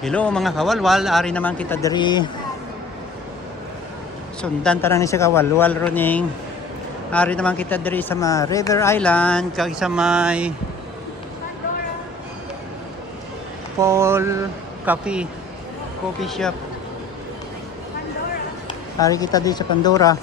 Hello mga kawalwal, ari naman kita diri. Sundan tarang ni sa kawalwal runing. Ari naman kita diri sa River Island kag sa may Paul Coffee Shop. Ari kita diri sa Pandora.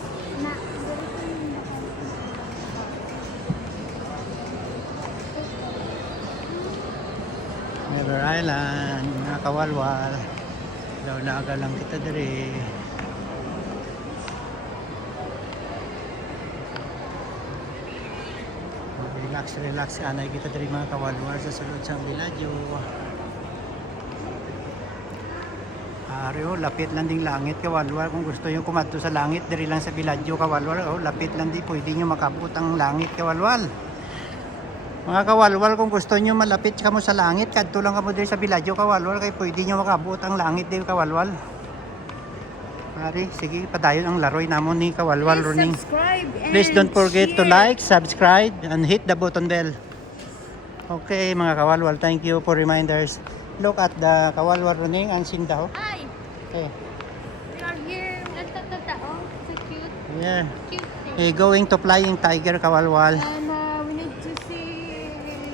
River Island, mga kawalwal. Daw naga lang kita diri. Relax anay kita diri mga kawalwal sa sulod sang biladyo. Ario, lapit lang ding langit kawalwal. Kung gusto nyo kumadto sa langit diri lang sa biladyo kawalwal, oh, lapit lang di pwede nyo makabot ang langit kawalwal. Mga kawalwal, kung gusto nyo malapit kamo sa langit, kadto lang kamo diri sa biladyo kawalwal, kay pwede nyo makabot ang langit diri kawalwal. Ari, sige, padayon ang laroy namon ni kawalwal running. Please don't forget to like, subscribe, and hit the button bell. Okay, mga kawalwal, thank you for reminders. Look at the kawalwal running and sing daw. Hi! Okay. We are here. Oh, so cute. Yeah. Cute thing. Hey, going to Flying Tiger kawalwal. And we need to see...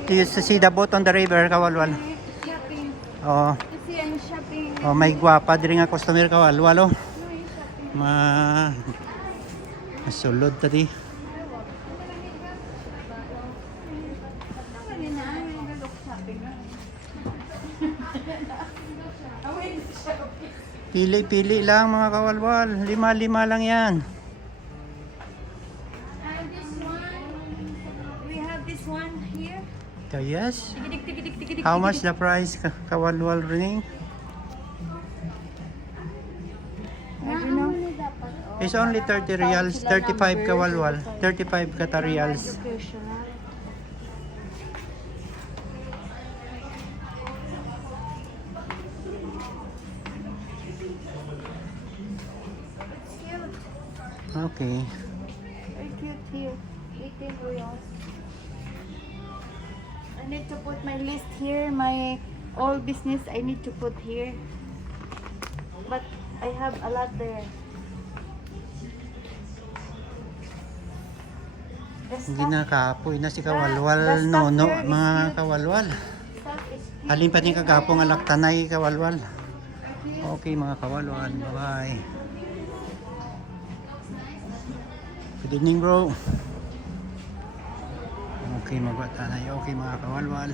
To see the boat on the river kawalwal. Shopping. Oh, To see and shopping. oh may gwapa diri nga customer kawalwal oh. Masulod tadi. Pili-pili lang mga kawalwal. 5 lang yan. And this one, we have this one here. So, yes. Tigidik. How much the price kawalwal ring? I don't know. It's only 30 reals, 35 kawalwal, 35 kata reals. Okay. Very cute here. 18 reals. I need to put my list here. My all business I need to put here. But I have a lot there. Hindi na kapoy na si kawalwal nono mga kawalwal. Halin pa ni kagapong alaktanay kawalwal. Okay mga kawalwal, bye. Good evening bro. Okay magbatanay, okay mga kawalwal.